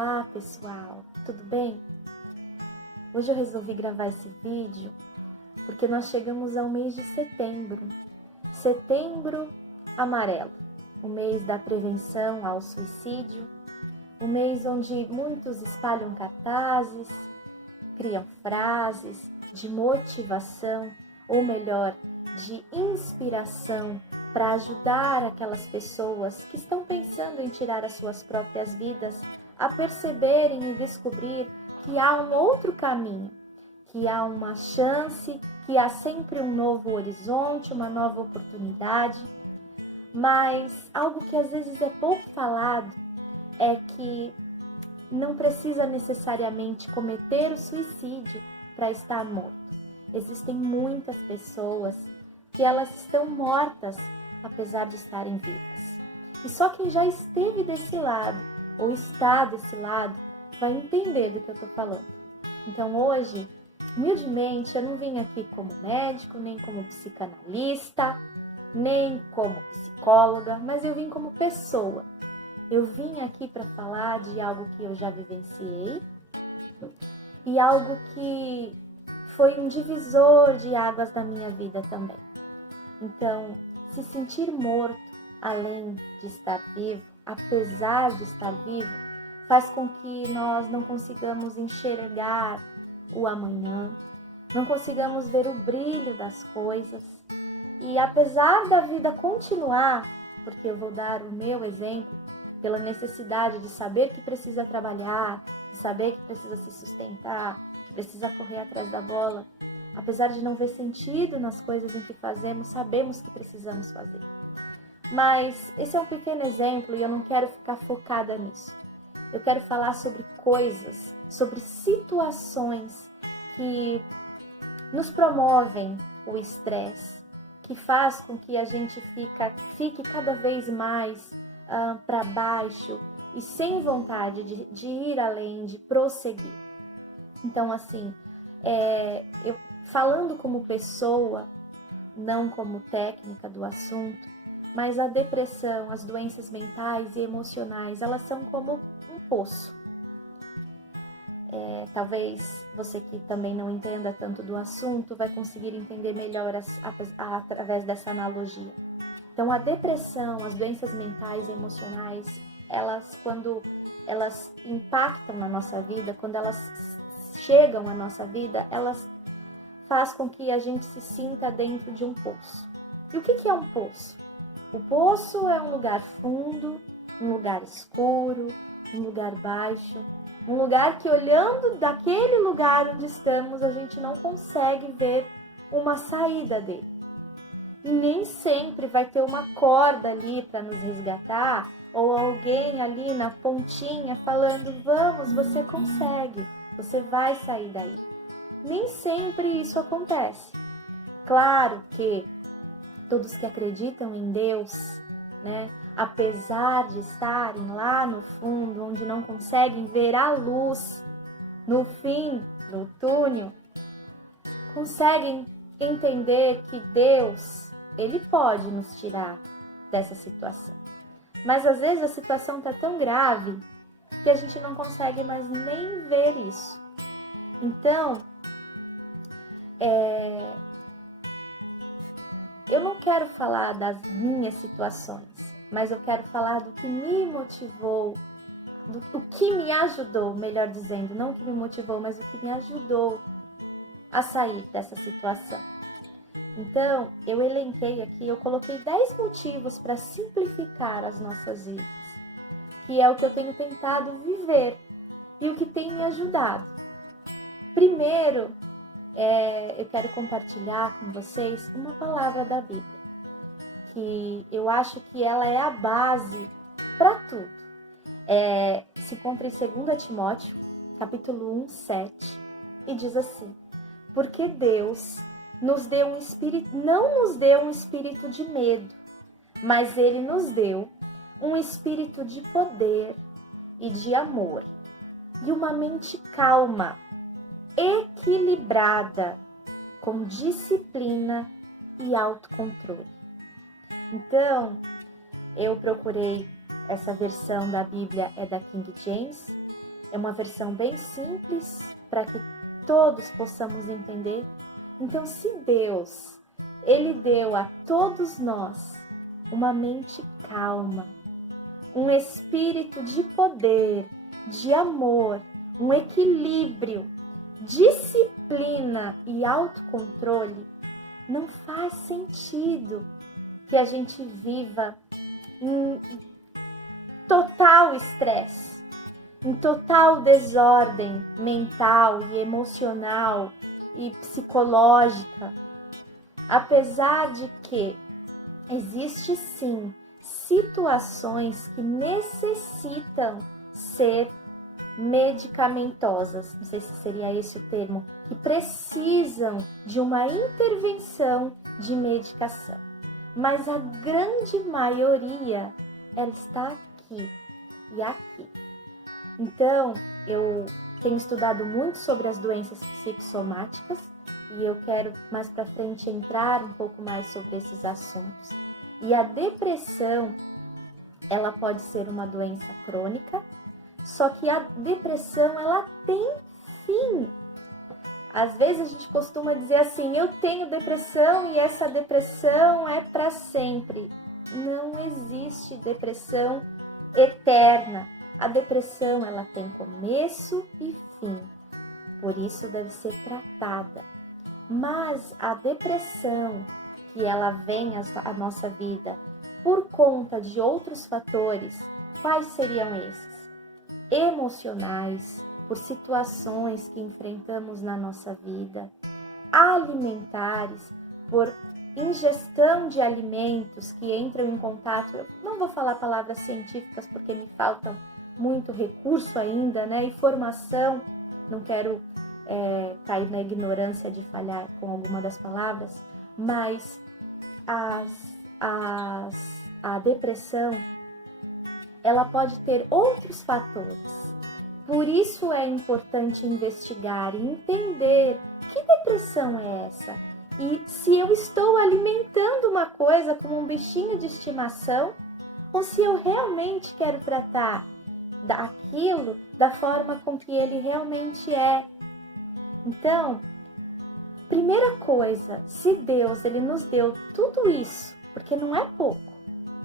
Olá pessoal, tudo bem? Hoje eu resolvi gravar esse vídeo porque nós chegamos ao mês de setembro. Setembro amarelo, o mês da prevenção ao suicídio, o mês onde muitos espalham cartazes, criam frases de motivação, ou melhor, de inspiração para ajudar aquelas pessoas que estão pensando em tirar as suas próprias vidas a perceberem e descobrir que há um outro caminho, que há uma chance, que há sempre um novo horizonte, uma nova oportunidade. Mas algo que às vezes é pouco falado é que não precisa necessariamente cometer o suicídio para estar morto. Existem muitas pessoas que elas estão mortas apesar de estarem vivas. E só quem já esteve desse lado ou está desse lado vai entender do que eu estou falando. Então hoje, humildemente, eu não vim aqui como médico, nem como psicanalista, nem como psicóloga, mas eu vim como pessoa. Eu vim aqui para falar de algo que eu já vivenciei e algo que foi um divisor de águas da minha vida também. Então, se sentir morto, além de estar vivo, apesar de estar vivo, faz com que nós não consigamos enxergar o amanhã, não consigamos ver o brilho das coisas. E apesar da vida continuar, porque eu vou dar o meu exemplo, pela necessidade de saber que precisa trabalhar, de saber que precisa se sustentar, que precisa correr atrás da bola, apesar de não ver sentido nas coisas em que fazemos, sabemos que precisamos fazer. Mas esse é um pequeno exemplo e eu não quero ficar focada nisso. Eu quero falar sobre coisas, sobre situações que nos promovem o estresse, que faz com que a gente fique cada vez mais para baixo e sem vontade de ir além, de prosseguir. Então, assim, eu falando como pessoa, não como técnica do assunto, mas a depressão, as doenças mentais e emocionais, elas são como um poço. Talvez você que também não entenda tanto do assunto vai conseguir entender melhor através dessa analogia. Então, a depressão, as doenças mentais e emocionais, quando elas impactam na nossa vida, quando elas chegam à nossa vida, elas faz com que a gente se sinta dentro de um poço. E o que é um poço? O poço é um lugar fundo, um lugar escuro, um lugar baixo, um lugar que olhando daquele lugar onde estamos, a gente não consegue ver uma saída dele. E nem sempre vai ter uma corda ali para nos resgatar, ou alguém ali na pontinha falando, vamos, você consegue, você vai sair daí. Nem sempre isso acontece. Claro que todos que acreditam em Deus, né, apesar de estarem lá no fundo, onde não conseguem ver a luz no fim do túnel, conseguem entender que Deus, Ele pode nos tirar dessa situação. Mas às vezes a situação está tão grave que a gente não consegue mais nem ver isso. Então, eu não quero falar das minhas situações, mas eu quero falar do que me motivou, do que me ajudou, melhor dizendo, não o que me motivou, mas o que me ajudou a sair dessa situação. Então, eu elenquei aqui, eu coloquei 10 motivos para simplificar as nossas vidas, que é o que eu tenho tentado viver e o que tem me ajudado. Primeiro, eu quero compartilhar com vocês uma palavra da Bíblia, que eu acho que ela é a base para tudo. Se encontra em 2 Timóteo, capítulo 1, 7, e diz assim: porque Deus não nos deu um espírito de medo, mas Ele nos deu um espírito de poder e de amor, e uma mente calma, equilibrada, com disciplina e autocontrole. Então, eu procurei essa versão da Bíblia, é da King James, É uma versão bem simples para que todos possamos entender. Então, se Deus, Ele deu a todos nós uma mente calma, um espírito de poder, de amor, um equilíbrio, disciplina e autocontrole, não faz sentido que a gente viva em total estresse, em total desordem mental e emocional e psicológica. Apesar de que existe sim situações que necessitam ser medicamentosas, não sei se seria esse o termo, que precisam de uma intervenção de medicação. Mas a grande maioria, ela está aqui e aqui. Então, eu tenho estudado muito sobre as doenças psicossomáticas e eu quero mais para frente entrar um pouco mais sobre esses assuntos. E a depressão, ela pode ser uma doença crônica, só que a depressão, ela tem fim. Às vezes a gente costuma dizer assim, eu tenho depressão e essa depressão é para sempre. Não existe depressão eterna. A depressão, ela tem começo e fim. Por isso deve ser tratada. Mas a depressão, que ela vem à nossa vida por conta de outros fatores, quais seriam esses? Emocionais, por situações que enfrentamos na nossa vida, alimentares, por ingestão de alimentos que entram em contato. Eu não vou falar palavras científicas porque me falta muito recurso ainda, né? E formação, não quero cair na ignorância de falhar com alguma das palavras, mas a depressão, ela pode ter outros fatores. Por isso é importante investigar e entender que depressão é essa. E se eu estou alimentando uma coisa como um bichinho de estimação, ou se eu realmente quero tratar daquilo da forma com que ele realmente é. Então, primeira coisa, se Deus, Ele nos deu tudo isso, porque não é pouco,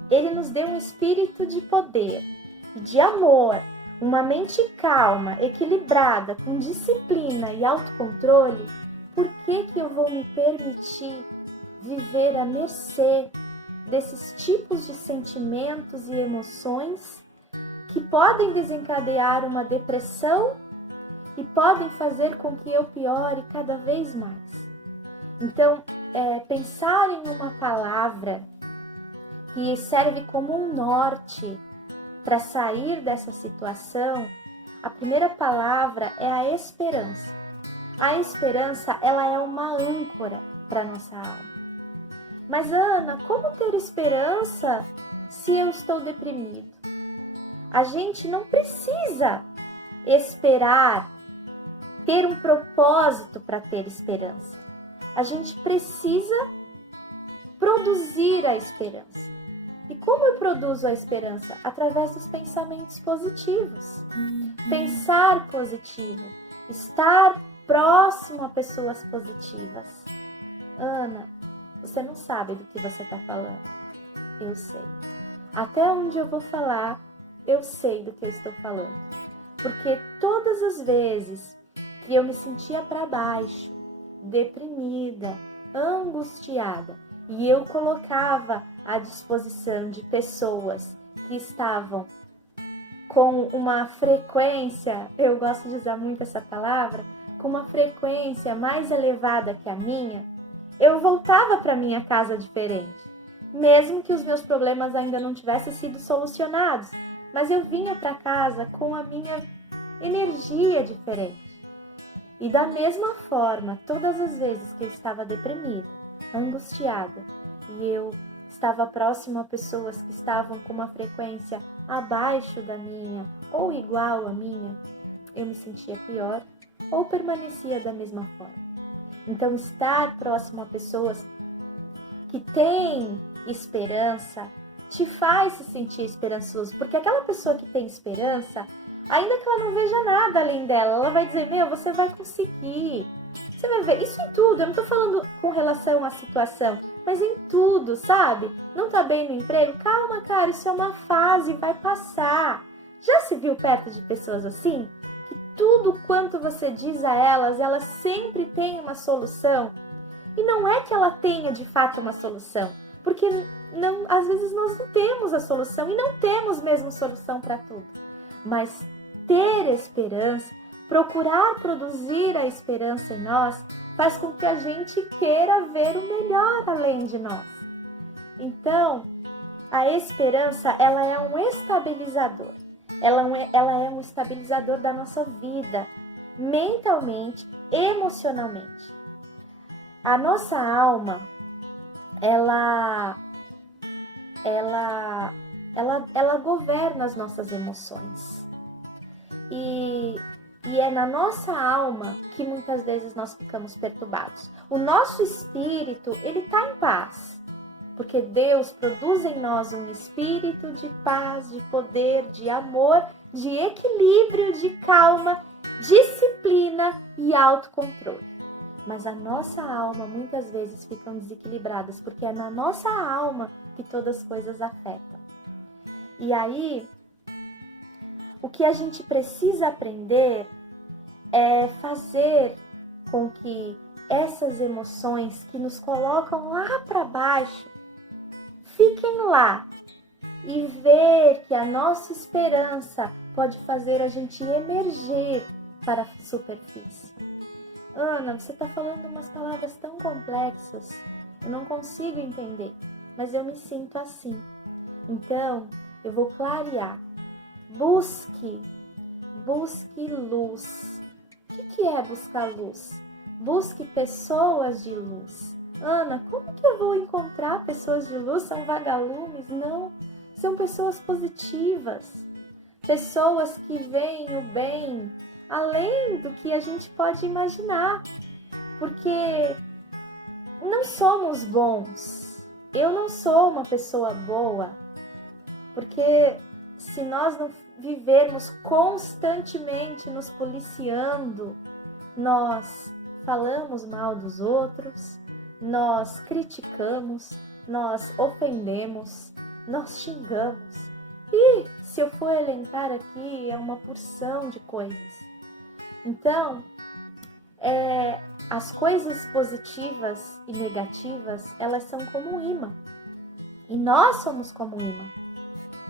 Ele nos deu um espírito de poder, de amor, uma mente calma, equilibrada, com disciplina e autocontrole, por que eu vou me permitir viver à mercê desses tipos de sentimentos e emoções que podem desencadear uma depressão e podem fazer com que eu piore cada vez mais? Então, pensar em uma palavra que serve como um norte para sair dessa situação, a primeira palavra é a esperança. A esperança, ela é uma âncora para nossa alma. Mas, Ana, como ter esperança se eu estou deprimido? A gente não precisa esperar, ter um propósito para ter esperança. A gente precisa produzir a esperança. E como eu produzo a esperança? Através dos pensamentos positivos. Pensar positivo. Estar próximo a pessoas positivas. Ana, você não sabe do que você está falando. Eu sei. Até onde eu vou falar, eu sei do que eu estou falando. Porque todas as vezes que eu me sentia para baixo, deprimida, angustiada, e eu colocava à disposição de pessoas que estavam com uma frequência, eu gosto de usar muito essa palavra, com uma frequência mais elevada que a minha, eu voltava para minha casa diferente, mesmo que os meus problemas ainda não tivessem sido solucionados, mas eu vinha para casa com a minha energia diferente. E da mesma forma, todas as vezes que eu estava deprimida, angustiada, e eu estava próximo a pessoas que estavam com uma frequência abaixo da minha ou igual à minha, eu me sentia pior ou permanecia da mesma forma. Então, estar próximo a pessoas que têm esperança te faz se sentir esperançoso, porque aquela pessoa que tem esperança, Ainda que ela não veja nada além dela, ela vai dizer, você vai conseguir. Você vai ver, isso em tudo, eu não tô falando com relação à situação, mas em tudo, sabe? Não tá bem no emprego? Calma, cara, isso é uma fase, vai passar. Já se viu perto de pessoas assim? Que tudo quanto você diz a elas sempre têm uma solução. E não é que ela tenha de fato uma solução, porque não, às vezes nós não temos a solução e não temos mesmo solução para tudo. Mas ter esperança, procurar produzir a esperança em nós, faz com que a gente queira ver o melhor além de nós. Então, a esperança, ela é um estabilizador. Ela é um estabilizador da nossa vida, mentalmente, emocionalmente. A nossa alma, ela governa as nossas emoções. E é na nossa alma que muitas vezes nós ficamos perturbados. O nosso espírito, ele está em paz. Porque Deus produz em nós um espírito de paz, de poder, de amor, de equilíbrio, de calma, disciplina e autocontrole. Mas a nossa alma muitas vezes ficam desequilibradas, porque é na nossa alma que todas as coisas afetam. E aí, o que a gente precisa aprender é fazer com que essas emoções que nos colocam lá para baixo fiquem lá e ver que a nossa esperança pode fazer a gente emergir para a superfície. Ana, você está falando umas palavras tão complexas, eu não consigo entender, mas eu me sinto assim. Então, eu vou clarear. Busque luz. O que é buscar luz? Busque pessoas de luz. Ana, como que eu vou encontrar pessoas de luz? São vagalumes? Não, são pessoas positivas. Pessoas que veem o bem além do que a gente pode imaginar. Porque não somos bons. Eu não sou uma pessoa boa. Porque se nós não vivermos constantemente nos policiando, nós falamos mal dos outros, nós criticamos, nós ofendemos, nós xingamos. E se eu for elencar aqui, é uma porção de coisas. Então, as coisas positivas e negativas, elas são como um imã. E nós somos como um imã.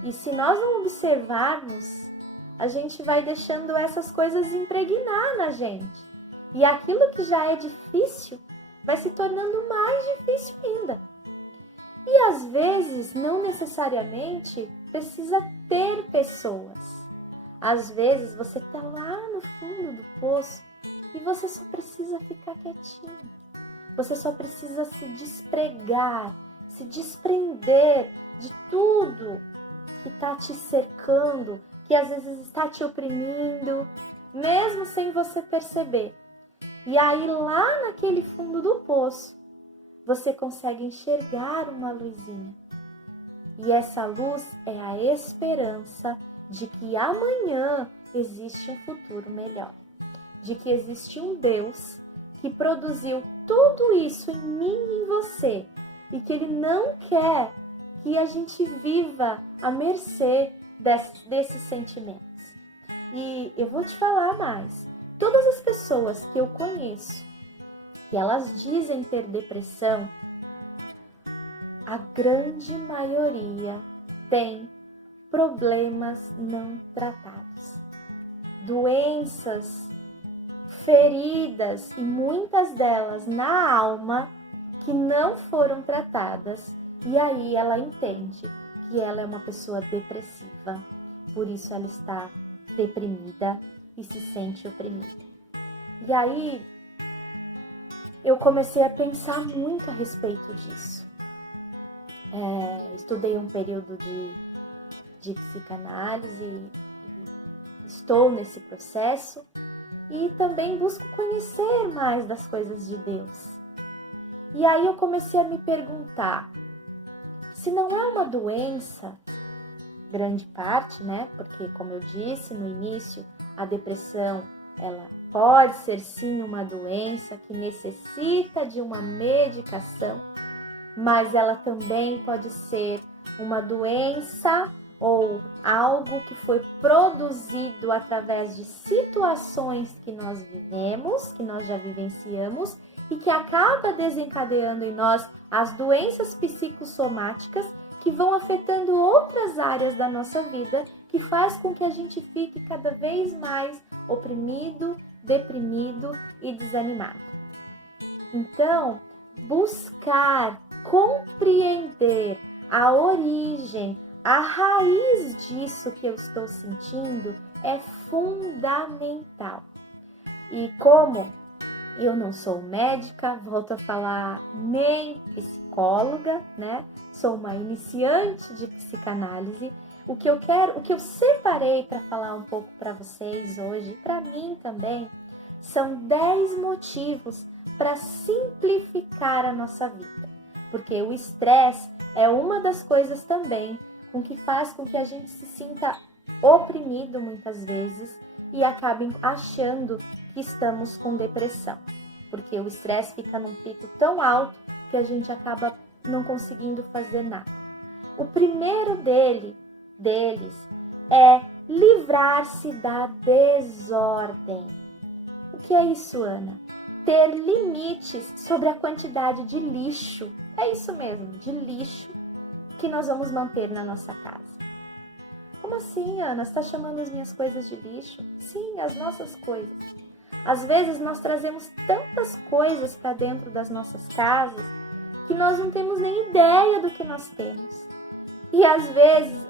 E se nós não observarmos, a gente vai deixando essas coisas impregnar na gente. E aquilo que já é difícil vai se tornando mais difícil ainda. E às vezes, não necessariamente, precisa ter pessoas. Às vezes, você está lá no fundo do poço e você só precisa ficar quietinho. Você só precisa se despregar, se desprender de tudo que está te cercando, que às vezes está te oprimindo, mesmo sem você perceber. E aí lá naquele fundo do poço, você consegue enxergar uma luzinha. E essa luz é a esperança de que amanhã existe um futuro melhor. De que existe um Deus que produziu tudo isso em mim e em você. E que Ele não quer que a gente viva à mercê desses sentimentos. E eu vou te falar mais. Todas as pessoas que eu conheço, que elas dizem ter depressão, a grande maioria tem problemas não tratados. Doenças, feridas e muitas delas na alma que não foram tratadas. E aí ela entende que ela é uma pessoa depressiva, por isso ela está deprimida e se sente oprimida. E aí eu comecei a pensar muito a respeito disso. Estudei um período de psicanálise e estou nesse processo e também busco conhecer mais das coisas de Deus. E aí eu comecei a me perguntar, se não é uma doença grande parte, né? Porque, como eu disse no início, a depressão, ela pode ser sim uma doença que necessita de uma medicação, mas ela também pode ser uma doença ou algo que foi produzido através de situações que nós vivemos, que nós já vivenciamos e que acaba desencadeando em nós as doenças psicossomáticas que vão afetando outras áreas da nossa vida, que faz com que a gente fique cada vez mais oprimido, deprimido e desanimado. Então, buscar compreender a origem, a raiz disso que eu estou sentindo é fundamental. E como eu não sou médica, volto a falar, nem psicóloga, né? Sou uma iniciante de psicanálise. O que eu separei para falar um pouco para vocês hoje, para mim também, são 10 motivos para simplificar a nossa vida. Porque o estresse é uma das coisas também com que faz com que a gente se sinta oprimido muitas vezes e acabe achando que estamos com depressão. Porque o estresse fica num pico tão alto que a gente acaba não conseguindo fazer nada. O primeiro deles é livrar-se da desordem. O que é isso, Ana? Ter limites sobre a quantidade de lixo. É isso mesmo, de lixo que nós vamos manter na nossa casa. Como assim, Ana? Você está chamando as minhas coisas de lixo? Sim, as nossas coisas. Às vezes nós trazemos tantas coisas para dentro das nossas casas que nós não temos nem ideia do que nós temos. E às vezes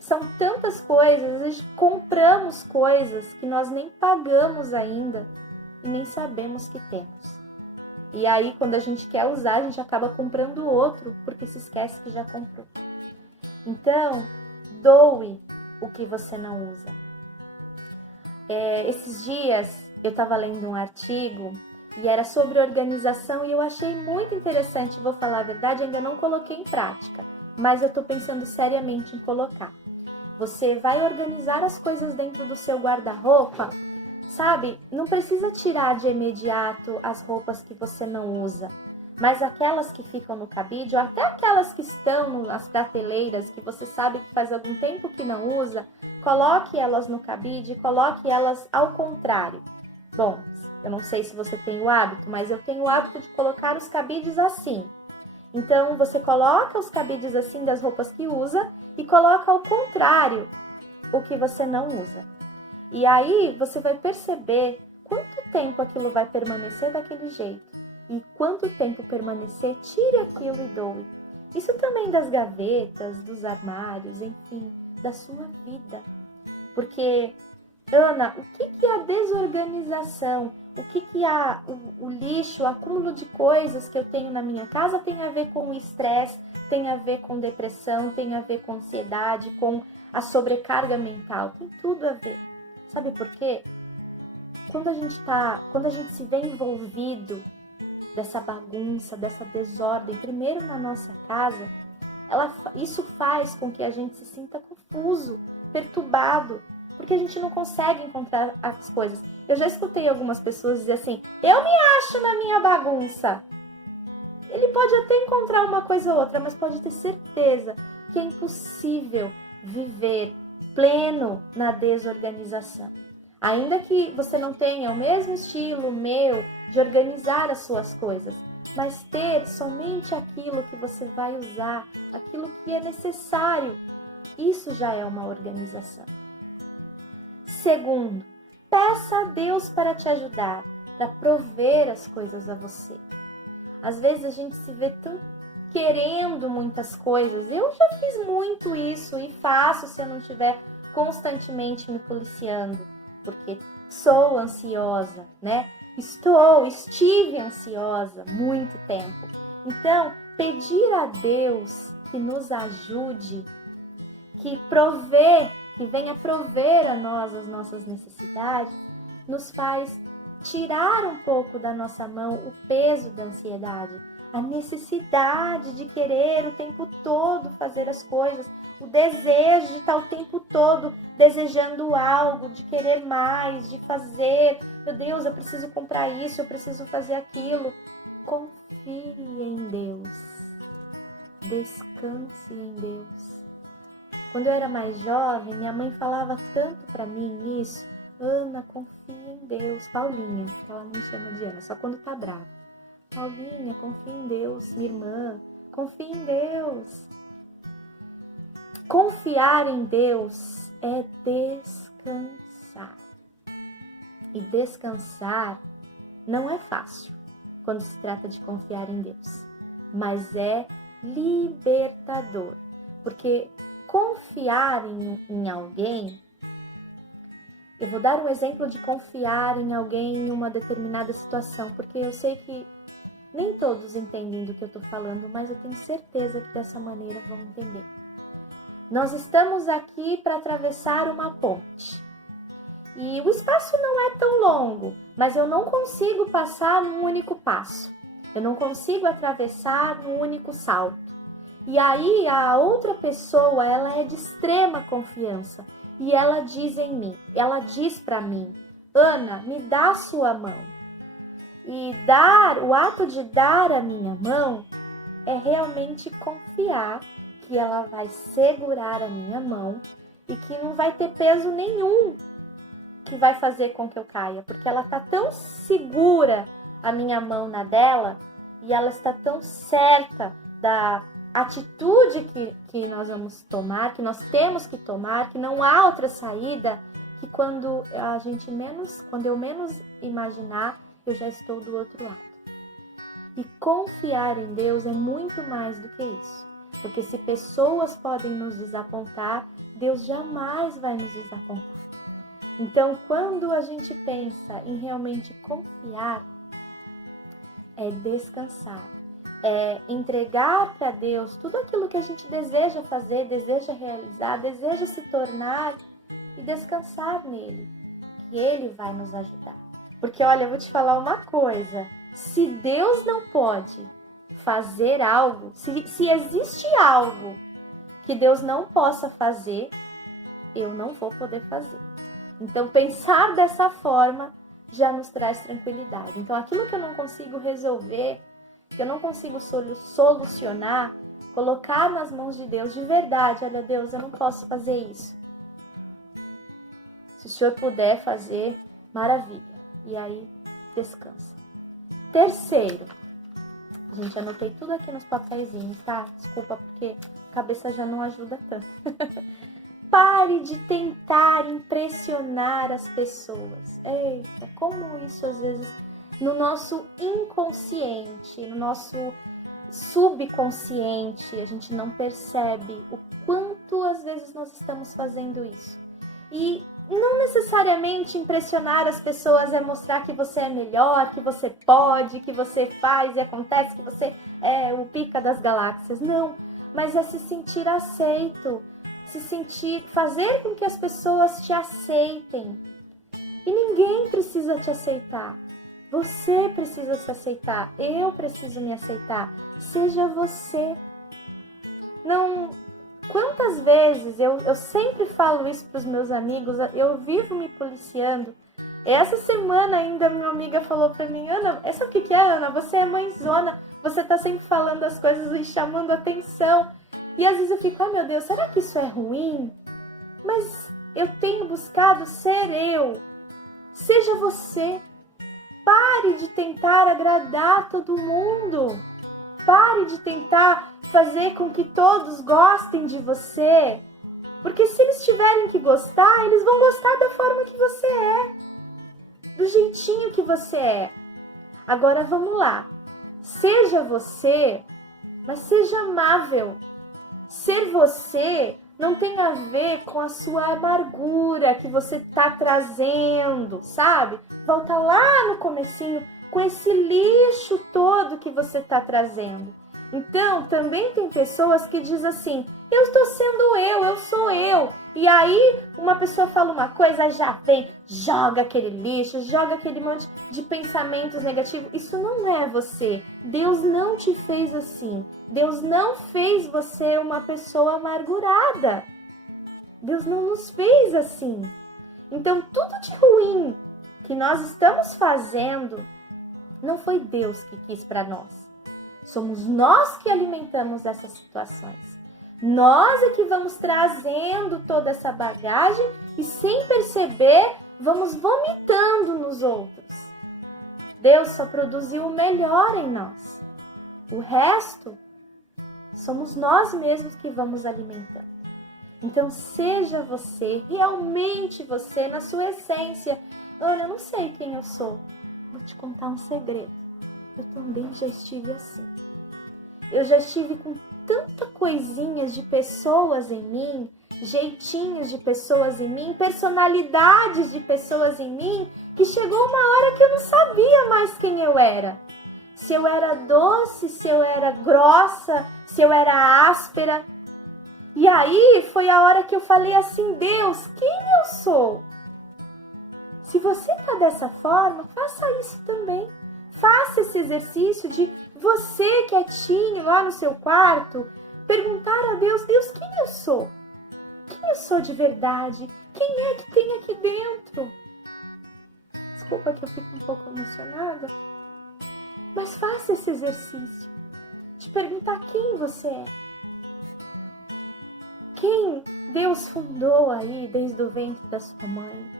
são tantas coisas, a gente compramos coisas que nós nem pagamos ainda e nem sabemos que temos. E aí, quando a gente quer usar, a gente acaba comprando outro, porque se esquece que já comprou. Então, doe o que você não usa. Esses dias, eu estava lendo um artigo e era sobre organização e eu achei muito interessante, vou falar a verdade, ainda não coloquei em prática, mas eu estou pensando seriamente em colocar. Você vai organizar as coisas dentro do seu guarda-roupa, sabe? Não precisa tirar de imediato as roupas que você não usa, mas aquelas que ficam no cabide, ou até aquelas que estão nas prateleiras, que você sabe que faz algum tempo que não usa, coloque elas no cabide, coloque elas ao contrário. Bom, eu não sei se você tem o hábito, mas eu tenho o hábito de colocar os cabides assim. Então, você coloca os cabides assim das roupas que usa e coloca ao contrário o que você não usa. E aí você vai perceber quanto tempo aquilo vai permanecer daquele jeito. E quanto tempo permanecer, tire aquilo e doe. Isso também das gavetas, dos armários, enfim, da sua vida. Porque, Ana, o que é a desorganização? O que o lixo, o acúmulo de coisas que eu tenho na minha casa tem a ver com o estresse, tem a ver com depressão, tem a ver com ansiedade, com a sobrecarga mental, tem tudo a ver. Sabe por quê? Quando a gente se vê envolvido dessa bagunça, dessa desordem, primeiro na nossa casa, isso faz com que a gente se sinta confuso, perturbado, porque a gente não consegue encontrar as coisas. Eu já escutei algumas pessoas dizer assim, eu me acho na minha bagunça. Ele pode até encontrar uma coisa ou outra, mas pode ter certeza que é impossível viver pleno na desorganização. Ainda que você não tenha o mesmo estilo meu de organizar as suas coisas, mas ter somente aquilo que você vai usar, aquilo que é necessário, isso já é uma organização. Segundo, peça a Deus para te ajudar, para prover as coisas a você. Às vezes a gente se vê tão querendo muitas coisas. Eu já fiz muito isso e faço se eu não estiver constantemente me policiando, porque sou ansiosa, né? Estive ansiosa muito tempo. Então, pedir a Deus que nos ajude, que venha prover a nós as nossas necessidades, nos faz tirar um pouco da nossa mão o peso da ansiedade, a necessidade de querer o tempo todo fazer as coisas, o desejo de estar o tempo todo desejando algo, de querer mais, de fazer. Meu Deus, eu preciso comprar isso, eu preciso fazer aquilo. Confie em Deus. Descanse em Deus. Quando eu era mais jovem, minha mãe falava tanto para mim isso. Ana, confie em Deus. Paulinha, que ela não me chama de Ana, só quando tá brava. Paulinha, confie em Deus. Minha irmã, confie em Deus. Confiar em Deus é descansar. E descansar não é fácil quando se trata de confiar em Deus, mas é libertador. Porque confiar em alguém, eu vou dar um exemplo de confiar em alguém em uma determinada situação, porque eu sei que nem todos entendem do que eu estou falando, mas eu tenho certeza que dessa maneira vão entender. Nós estamos aqui para atravessar uma ponte. E o espaço não é tão longo, mas eu não consigo passar num único passo. Eu não consigo atravessar num único salto. E aí a outra pessoa, ela é de extrema confiança. E ela diz em mim, ela diz para mim, Ana, me dá a sua mão. E o ato de dar a minha mão é realmente confiar que ela vai segurar a minha mão e que não vai ter peso nenhum que vai fazer com que eu caia, porque ela está tão segura, a minha mão na dela, e ela está tão certa da atitude que nós vamos tomar, que nós temos que tomar, que não há outra saída, que quando eu menos imaginar, eu já estou do outro lado. E confiar em Deus é muito mais do que isso. Porque se pessoas podem nos desapontar, Deus jamais vai nos desapontar. Então, quando a gente pensa em realmente confiar, é descansar. É entregar para Deus tudo aquilo que a gente deseja fazer, deseja realizar, deseja se tornar e descansar nele, que Ele vai nos ajudar. Porque, olha, eu vou te falar uma coisa, se Deus não pode fazer algo, se existe algo que Deus não possa fazer, eu não vou poder fazer. Então, pensar dessa forma já nos traz tranquilidade. Então, aquilo que eu não consigo resolver, que eu não consigo solucionar, colocar nas mãos de Deus, de verdade, olha, Deus, eu não posso fazer isso. Se o Senhor puder fazer, maravilha. E aí, descansa. Terceiro, gente, anotei tudo aqui nos papeizinhos, tá? Desculpa, porque a cabeça já não ajuda tanto. Pare de tentar impressionar as pessoas. Eita, como isso às vezes no nosso inconsciente, no nosso subconsciente, a gente não percebe o quanto às vezes nós estamos fazendo isso. E não necessariamente impressionar as pessoas é mostrar que você é melhor, que você pode, que você faz e acontece, que você é o pica das galáxias. Não, mas é se sentir aceito. Fazer com que as pessoas te aceitem. E ninguém precisa te aceitar. Você precisa se aceitar. Eu preciso me aceitar. Seja você. Não. Quantas vezes eu sempre falo isso para os meus amigos, eu vivo me policiando. Essa semana ainda minha amiga falou para mim, Ana, sabe o que é, Ana? Você é mãezona, você tá sempre falando as coisas e chamando atenção. E às vezes eu fico, oh meu Deus, será que isso é ruim? Mas eu tenho buscado ser eu. Seja você. Pare de tentar agradar todo mundo. Pare de tentar fazer com que todos gostem de você. Porque se eles tiverem que gostar, eles vão gostar da forma que você é. Do jeitinho que você é. Agora vamos lá. Seja você, mas seja amável. Ser você não tem a ver com a sua amargura que você está trazendo, sabe? Volta lá no comecinho com esse lixo todo que você está trazendo. Então, também tem pessoas que dizem assim, eu estou sendo eu sou eu. E aí, uma pessoa fala uma coisa, aí já vem, joga aquele lixo, joga aquele monte de pensamentos negativos. Isso não é você. Deus não te fez assim. Deus não fez você uma pessoa amargurada. Deus não nos fez assim. Então, tudo de ruim que nós estamos fazendo, não foi Deus que quis para nós. Somos nós que alimentamos essas situações. Nós é que vamos trazendo toda essa bagagem e, sem perceber, vamos vomitando nos outros. Deus só produziu o melhor em nós. O resto, somos nós mesmos que vamos alimentando. Então, seja você, realmente você, na sua essência. Ana, eu não sei quem eu sou. Vou te contar um segredo. Eu também já estive assim. Eu já estive com tanta coisinhas de pessoas em mim, jeitinhos de pessoas em mim, personalidades de pessoas em mim, que chegou uma hora que eu não sabia mais quem eu era. Se eu era doce, se eu era grossa, se eu era áspera. E aí foi a hora que eu falei assim, Deus, quem eu sou? Se você está dessa forma, faça isso também. Faça esse exercício de você quietinho lá no seu quarto, perguntar a Deus, Deus, quem eu sou? Quem eu sou de verdade? Quem é que tem aqui dentro? Desculpa que eu fico um pouco emocionada, mas faça esse exercício de perguntar quem você é. Quem Deus fundou aí desde o ventre da sua mãe?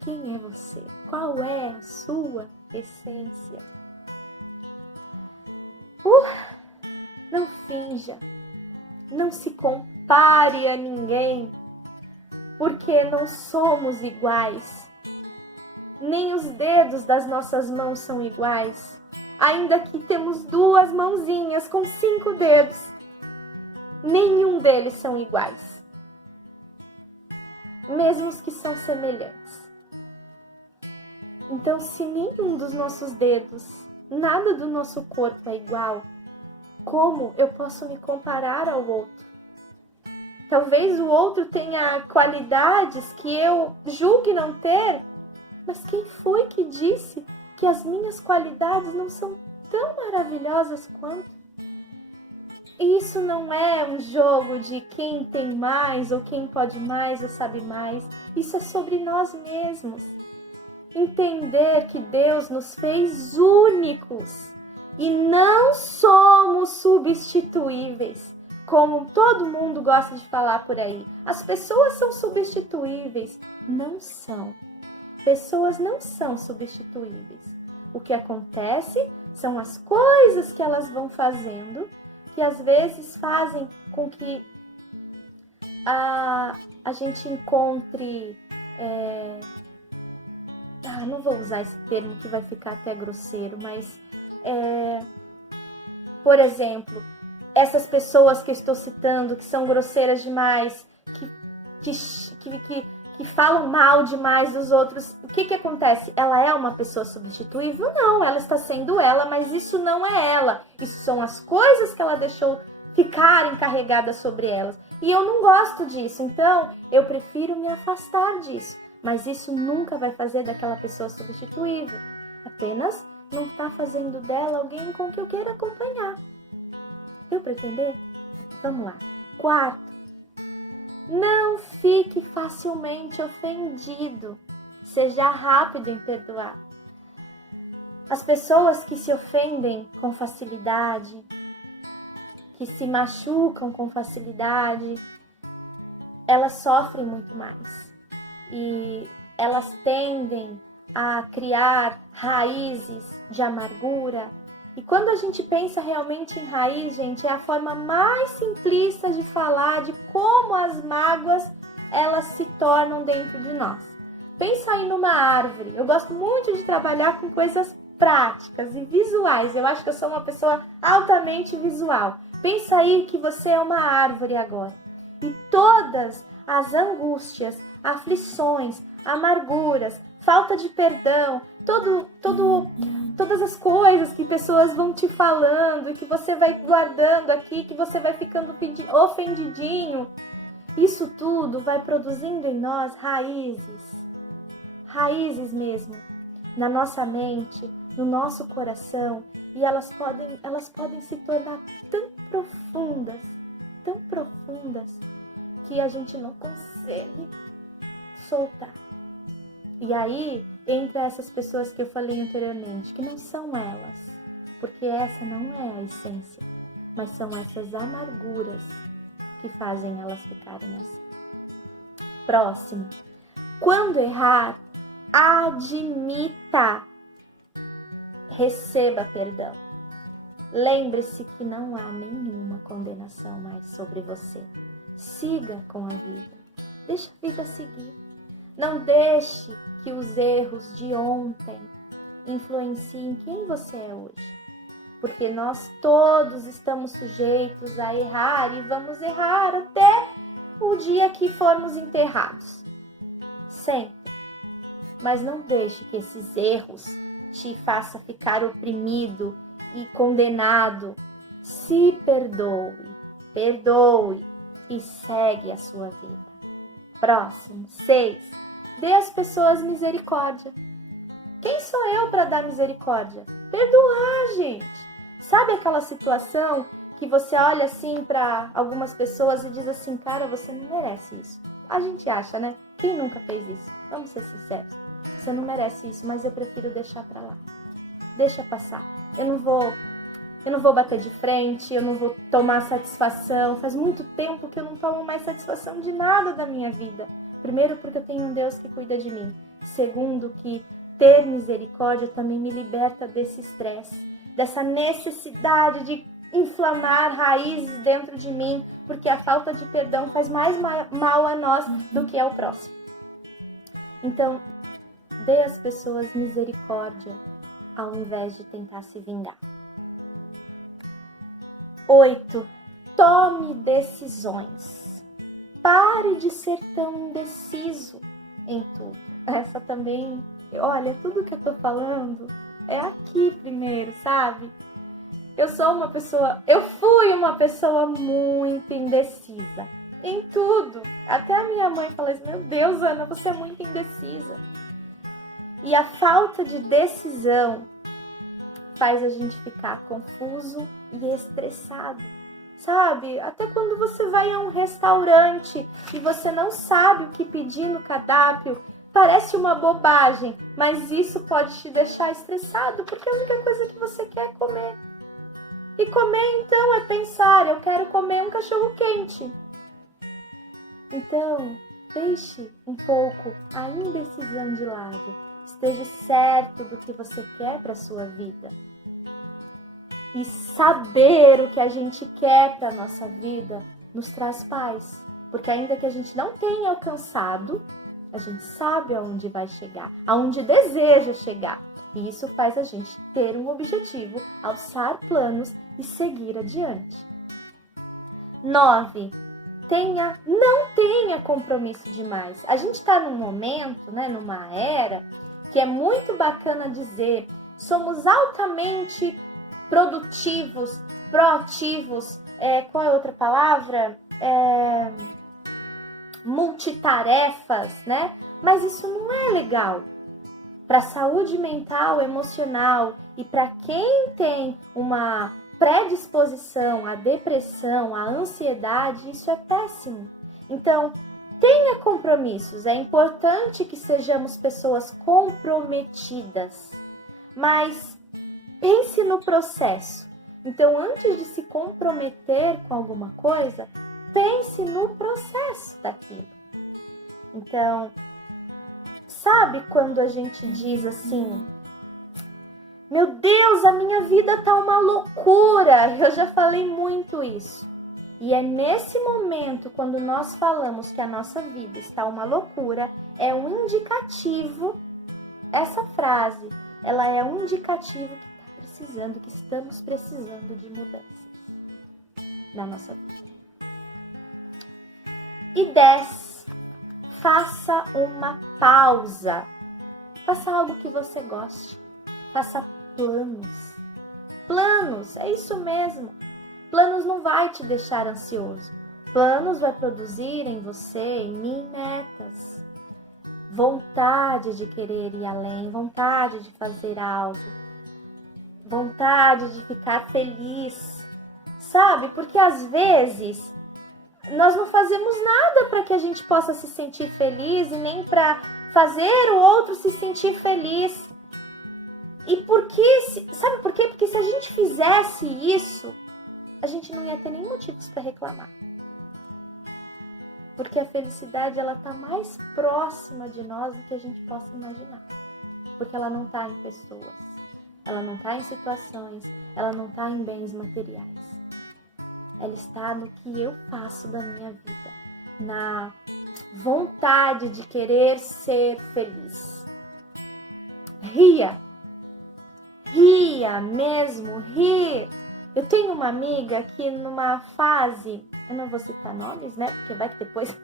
Quem é você? Qual é a sua essência? Não finja, não se compare a ninguém, porque não somos iguais. Nem os dedos das nossas mãos são iguais, ainda que temos 2 mãozinhas com 5 dedos. Nenhum deles são iguais, mesmo os que são semelhantes. Então, se nenhum dos nossos dedos, nada do nosso corpo é igual, como eu posso me comparar ao outro? Talvez o outro tenha qualidades que eu julgue não ter, mas quem foi que disse que as minhas qualidades não são tão maravilhosas quanto? E isso não é um jogo de quem tem mais ou quem pode mais ou sabe mais. Isso é sobre nós mesmos. Entender que Deus nos fez únicos e não somos substituíveis, como todo mundo gosta de falar por aí. As pessoas são substituíveis. Não são. Pessoas não são substituíveis. O que acontece são as coisas que elas vão fazendo, que às vezes fazem com que a gente encontre... não vou usar esse termo que vai ficar até grosseiro, mas, por exemplo, essas pessoas que eu estou citando, que são grosseiras demais, que falam mal demais dos outros, o que acontece? Ela é uma pessoa substituível? Não, ela está sendo ela, mas isso não é ela. Isso são as coisas que ela deixou ficar encarregadas sobre elas. E eu não gosto disso, então eu prefiro me afastar disso. Mas isso nunca vai fazer daquela pessoa substituível. Apenas não está fazendo dela alguém com que eu queira acompanhar. Deu para entender? Vamos lá. 4. Não fique facilmente ofendido. Seja rápido em perdoar. As pessoas que se ofendem com facilidade, que se machucam com facilidade, elas sofrem muito mais. E elas tendem a criar raízes de amargura. E quando a gente pensa realmente em raiz, gente, é a forma mais simplista de falar de como as mágoas, elas se tornam dentro de nós. Pensa aí numa árvore. Eu gosto muito de trabalhar com coisas práticas e visuais. Eu acho que eu sou uma pessoa altamente visual. Pensa aí que você é uma árvore agora. E todas as angústias, aflições, amarguras, falta de perdão, todas as coisas que pessoas vão te falando e que você vai guardando aqui, que você vai ficando ofendidinho. Isso tudo vai produzindo em nós raízes mesmo, na nossa mente, no nosso coração, e elas podem se tornar tão profundas, que a gente não consegue soltar. E aí, entre essas pessoas que eu falei anteriormente, que não são elas, porque essa não é a essência, mas são essas amarguras que fazem elas ficarem assim. Próximo. Quando errar, admita. Receba perdão. Lembre-se que não há nenhuma condenação mais sobre você. Siga com a vida. Deixe a vida seguir. Não deixe que os erros de ontem influenciem quem você é hoje. Porque nós todos estamos sujeitos a errar e vamos errar até o dia que formos enterrados. Sempre. Mas não deixe que esses erros te façam ficar oprimido e condenado. Se perdoe e segue a sua vida. Próximo. 6. Dê às pessoas misericórdia. Quem sou eu para dar misericórdia? Perdoar, gente. Sabe aquela situação que você olha assim para algumas pessoas e diz assim, cara, você não merece isso. A gente acha, né? Quem nunca fez isso? Vamos ser sinceros. Você não merece isso, mas eu prefiro deixar para lá. Deixa passar. Eu não vou bater de frente, eu não vou tomar satisfação. Faz muito tempo que eu não tomo mais satisfação de nada da minha vida. Primeiro, porque eu tenho um Deus que cuida de mim. Segundo, que ter misericórdia também me liberta desse estresse, dessa necessidade de inflamar raízes dentro de mim, porque a falta de perdão faz mais mal a nós do que ao próximo. Então, dê às pessoas misericórdia ao invés de tentar se vingar. 8. Tome decisões. Pare de ser tão indeciso em tudo. Essa também, olha, tudo que eu tô falando é aqui primeiro, sabe? Eu fui uma pessoa muito indecisa em tudo. Até a minha mãe fala assim, meu Deus, Ana, você é muito indecisa. E a falta de decisão faz a gente ficar confuso e estressado, sabe? Até quando você vai a um restaurante e você não sabe o que pedir no cardápio, parece uma bobagem, mas isso pode te deixar estressado, porque é a única coisa que você quer é comer. E comer, então, é pensar, eu quero comer um cachorro-quente. Então, deixe um pouco a indecisão de lado. Esteja certo do que você quer para a sua vida. E saber o que a gente quer para a nossa vida nos traz paz. Porque ainda que a gente não tenha alcançado, a gente sabe aonde vai chegar, aonde deseja chegar. E isso faz a gente ter um objetivo, alçar planos e seguir adiante. 9. Não tenha compromisso demais. A gente está num momento, né, numa era, que é muito bacana dizer, somos altamente produtivos, proativos, qual é a outra palavra? Multitarefas, né? Mas isso não é legal. Para a saúde mental, emocional e para quem tem uma predisposição à depressão, à ansiedade, isso é péssimo. Então, tenha compromissos. É importante que sejamos pessoas comprometidas, mas pense no processo. Então, antes de se comprometer com alguma coisa, pense no processo daquilo. Então, sabe quando a gente diz assim, meu Deus, a minha vida tá uma loucura. Eu já falei muito isso. E é nesse momento, quando nós falamos que a nossa vida está uma loucura, é um indicativo, essa frase, ela é um indicativo que estamos precisando de mudanças na nossa vida. E 10, faça uma pausa. Faça algo que você goste. Faça planos. Planos, é isso mesmo. Planos não vai te deixar ansioso. Planos vai produzir em você, em mim, metas. Vontade de querer ir além, vontade de fazer algo. Vontade de ficar feliz. Sabe? Porque às vezes nós não fazemos nada para que a gente possa se sentir feliz e nem para fazer o outro se sentir feliz. E sabe por quê? Porque se a gente fizesse isso, a gente não ia ter nem motivos para reclamar. Porque a felicidade, ela tá mais próxima de nós do que a gente possa imaginar. Porque ela não tá em pessoas, ela não tá em situações, ela não tá em bens materiais. Ela está no que eu faço da minha vida, na vontade de querer ser feliz. Ria mesmo, ri. Eu tenho uma amiga que numa fase, eu não vou citar nomes, né, porque vai que depois...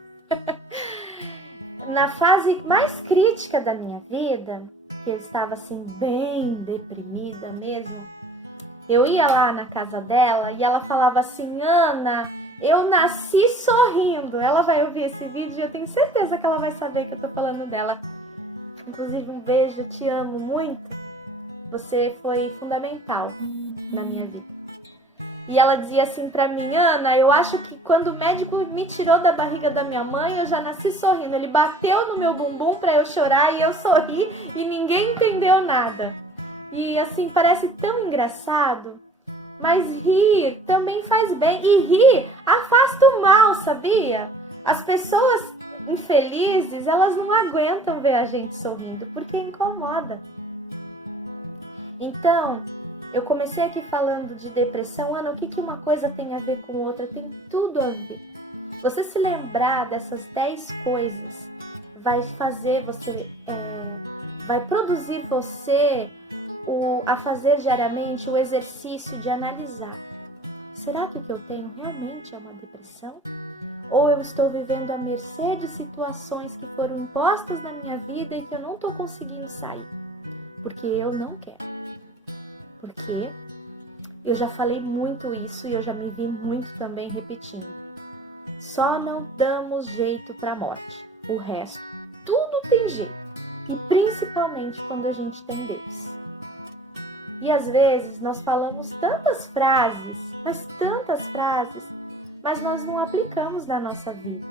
Na fase mais crítica da minha vida, que eu estava assim bem deprimida mesmo, eu ia lá na casa dela e ela falava assim: Ana, eu nasci sorrindo. Ela vai ouvir esse vídeo e eu tenho certeza que ela vai saber que eu tô falando dela. Inclusive, um beijo, te amo muito. Você foi fundamental na minha vida. E ela dizia assim pra mim: Ana, eu acho que quando o médico me tirou da barriga da minha mãe, eu já nasci sorrindo. Ele bateu no meu bumbum pra eu chorar e eu sorri e ninguém entendeu nada. E assim, parece tão engraçado, mas rir também faz bem. E rir afasta o mal, sabia? As pessoas infelizes, elas não aguentam ver a gente sorrindo, porque incomoda. Então, eu comecei aqui falando de depressão. Ana, o que uma coisa tem a ver com outra? Tem tudo a ver. Você se lembrar dessas 10 coisas vai fazer você, vai produzir você a fazer diariamente o exercício de analisar. Será que o que eu tenho realmente é uma depressão? Ou eu estou vivendo à mercê de situações que foram impostas na minha vida e que eu não estou conseguindo sair? Porque eu não quero. Porque eu já falei muito isso e eu já me vi muito também repetindo. Só não damos jeito para a morte. O resto, tudo tem jeito. E principalmente quando a gente tem Deus. E às vezes nós falamos tantas frases, mas nós não aplicamos na nossa vida.